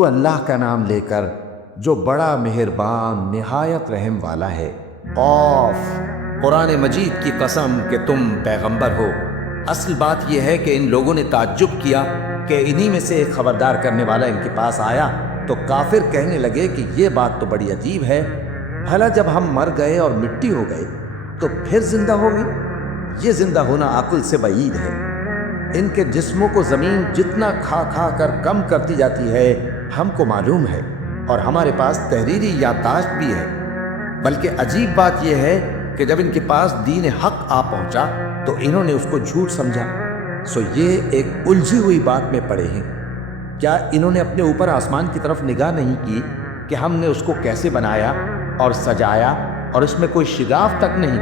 شروع اللہ کا نام لے کر جو بڑا مہربان نہایت رحم والا ہے۔ قاف، قرآن مجید کی قسم کہ تم پیغمبر ہو۔ اصل بات یہ ہے کہ ان لوگوں نے تعجب کیا کہ انہی میں سے ایک خبردار کرنے والا ان کے پاس آیا تو کافر کہنے لگے کہ یہ بات تو بڑی عجیب ہے، بھلا جب ہم مر گئے اور مٹی ہو گئے تو پھر زندہ ہوگی؟ یہ زندہ ہونا عقل سے بعید ہے۔ ان کے جسموں کو زمین جتنا کھا کھا کر کم کرتی جاتی ہے ہم کو معلوم ہے، اور ہمارے پاس تحریری یادداشت بھی ہے۔ بلکہ عجیب بات یہ ہے کہ جب ان کے پاس دین حق آ پہنچا تو انہوں نے اس کو جھوٹ سمجھا۔ سو یہ ایک الجھی ہوئی بات میں پڑے ہیں۔ کیا انہوں نے اپنے اوپر آسمان کی طرف نگاہ نہیں کی کہ ہم نے اس کو کیسے بنایا اور سجایا، اور اس میں کوئی شگاف تک نہیں؟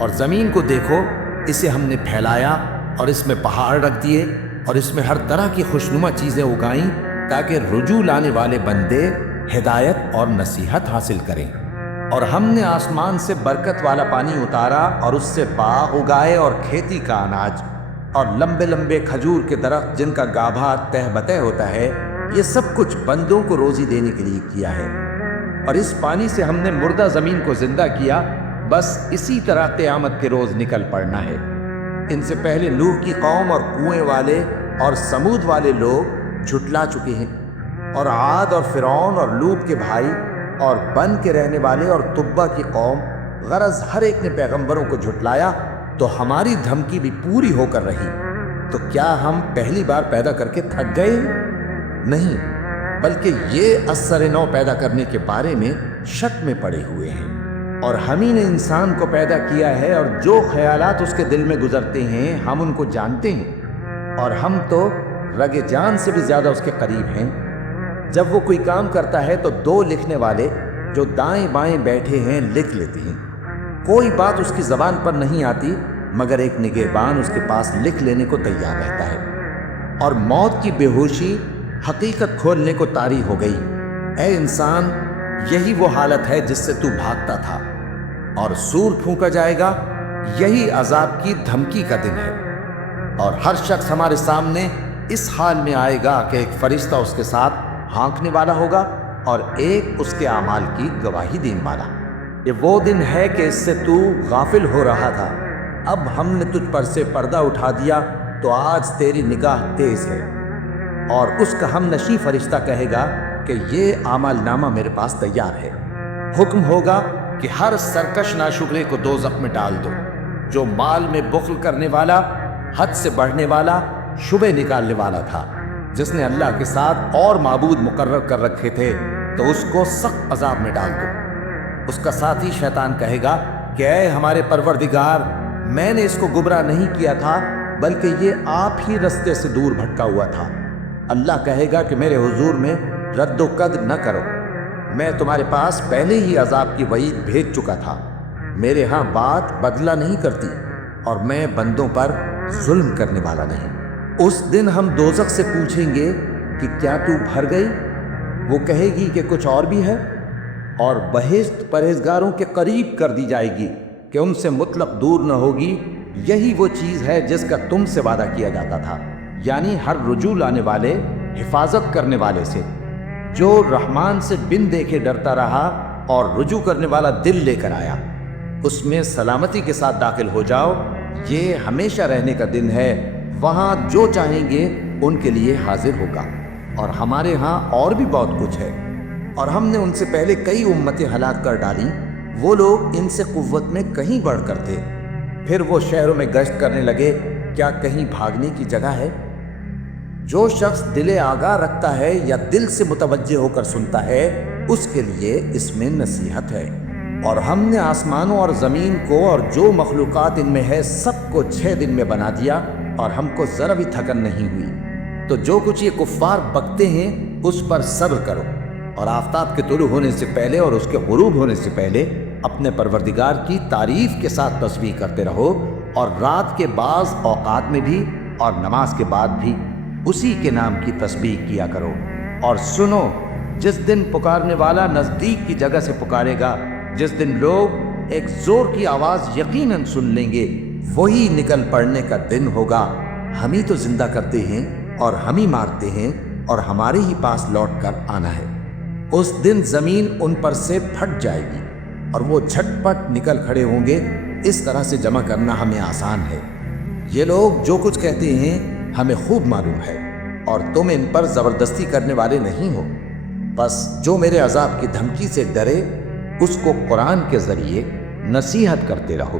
اور زمین کو دیکھو، اسے ہم نے پھیلایا اور اس میں پہاڑ رکھ دیے اور اس میں ہر طرح کی خوشنما چیزیں اگائیں تاکہ رجوع لانے والے بندے ہدایت اور نصیحت حاصل کریں۔ اور ہم نے آسمان سے برکت والا پانی اتارا اور اس سے باغ اگائے اور کھیتی کا اناج اور لمبے لمبے کھجور کے درخت جن کا گابھا تہ بتہ ہوتا ہے۔ یہ سب کچھ بندوں کو روزی دینے کے لیے کیا ہے۔ اور اس پانی سے ہم نے مردہ زمین کو زندہ کیا، بس اسی طرح قیامت کے روز نکل پڑنا ہے۔ ان سے پہلے نوح کی قوم اور کنویں والے اور سمود والے لوگ جھٹلا چکے ہیں، اور عاد اور فرعون اور لوط کے بھائی اور بن کے رہنے والے اور تبا کی قوم، غرض ہر ایک نے پیغمبروں کو جھٹلایا تو ہماری دھمکی بھی پوری ہو کر رہی۔ تو کیا ہم پہلی بار پیدا کر کے تھک گئے؟ نہیں، بلکہ یہ اثر نو پیدا کرنے کے بارے میں شک میں پڑے ہوئے ہیں۔ اور ہم ہی نے انسان کو پیدا کیا ہے، اور جو خیالات اس کے دل میں گزرتے ہیں ہم ان کو جانتے ہیں، اور ہم تو رگ جان سے بھی زیادہ اس کے قریب ہیں۔ جب وہ کوئی کام کرتا ہے تو دو لکھنے والے جو دائیں بائیں بیٹھے ہیں لکھ لیتے ہیں۔ کوئی بات اس کی زبان پر نہیں آتی مگر ایک نگہبان اس کے پاس لکھ لینے کو تیار رہتا ہے۔ اور موت کی بے ہوشی حقیقت کھولنے کو طاری ہو گئی۔ اے انسان، یہی وہ حالت ہے جس سے تو بھاگتا تھا، اور سور پھونکا جائے گا، یہی عذاب کی دھمکی کا دن ہے۔ اور ہر شخص ہمارے سامنے اس حال میں آئے گا کہ ایک فرشتہ اس کے ساتھ ہانکنے والا ہوگا اور ایک اس کے اعمال کی گواہی دینے والا۔ یہ وہ دن ہے کہ اس سے تو غافل ہو رہا تھا، اب ہم نے تجھ پر سے پردہ اٹھا دیا تو آج تیری نگاہ تیز ہے۔ اور اس کا ہم نشی فرشتہ کہے گا کہ یہ اعمال نامہ میرے پاس تیار ہے۔ حکم ہوگا کہ ہر سرکش ناشکرے کو دوزخ میں ڈال دو، جو مال میں بخل کرنے والا، حد سے بڑھنے والا، شبہ نکالنے والا تھا، جس نے اللہ کے ساتھ اور معبود مقرر کر رکھے تھے، تو اس کو سخت عذاب میں ڈال دو۔ اس کا ساتھی شیطان کہے گا کہ اے ہمارے پروردگار، میں نے اس کو گمراہ نہیں کیا تھا بلکہ یہ آپ ہی رستے سے دور بھٹکا ہوا تھا۔ اللہ کہے گا کہ میرے حضور میں رد و قد نہ کرو، میں تمہارے پاس پہلے ہی عذاب کی وعید بھیج چکا تھا۔ میرے ہاں بات بدلہ نہیں کرتی، اور میں بندوں پر ظلم کرنے والا نہیں۔ اس دن ہم دوزخ سے پوچھیں گے کہ کیا تو بھر گئی؟ وہ کہے گی کہ کچھ اور بھی ہے، اور بہشت پرہیزگاروں کے قریب کر دی جائے گی کہ ان سے مطلق دور نہ ہوگی۔ یہی وہ چیز ہے جس کا تم سے وعدہ کیا جاتا تھا، یعنی ہر رجوع لانے والے، حفاظت کرنے والے سے، جو رحمان سے بن دیکھے ڈرتا رہا اور رجوع کرنے والا دل لے کر آیا، اس میں سلامتی کے ساتھ داخل ہو جاؤ۔ یہ ہمیشہ رہنے کا دن ہے، وہاں جو چاہیں گے ان کے لیے حاضر ہوگا۔ اور ہمارے ہاں اور بھی بہت کچھ ہے، اور ہم نے ان سے پہلے کئی امتیں ہلاک کر ڈالی، وہ لوگ ان سے قوت میں کہیں بڑھ کر تھے۔ پھر وہ شہروں میں گشت کرنے لگے، کیا کہیں بھاگنے کی جگہ ہے؟ جو شخص دل آگاہ رکھتا ہے یا دل سے متوجہ ہو کر سنتا ہے، اس کے لیے اس میں نصیحت ہے۔ اور ہم نے آسمانوں اور زمین کو اور جو مخلوقات ان میں ہے سب کو 6 دن میں بنا دیا، اور ہم کو ذرا بھی تھکن نہیں ہوئی۔ تو جو کچھ یہ کفار بکتے ہیں اس پر صبر کرو، اور آفتاب کے طلوع ہونے سے پہلے اور اس کے غروب ہونے سے پہلے اپنے پروردگار کی تعریف کے ساتھ تسبیح کرتے رہو، اور رات کے بعض اوقات میں بھی اور نماز کے بعد بھی اسی کے نام کی تسبیح کیا کرو۔ اور سنو، جس دن پکارنے والا نزدیک کی جگہ سے پکارے گا، جس دن لوگ ایک زور کی آواز یقیناً سن لیں گے، وہی نکل پڑنے کا دن ہوگا۔ ہم ہی تو زندہ کرتے ہیں اور ہم ہی مارتے ہیں، اور ہمارے ہی پاس لوٹ کر آنا ہے۔ اس دن زمین ان پر سے پھٹ جائے گی اور وہ جھٹ پٹ نکل کھڑے ہوں گے۔ اس طرح سے جمع کرنا ہمیں آسان ہے۔ یہ لوگ جو کچھ کہتے ہیں ہمیں خوب معلوم ہے، اور تم ان پر زبردستی کرنے والے نہیں ہو۔ بس جو میرے عذاب کی دھمکی سے ڈرے اس کو قرآن کے ذریعے نصیحت کرتے رہو۔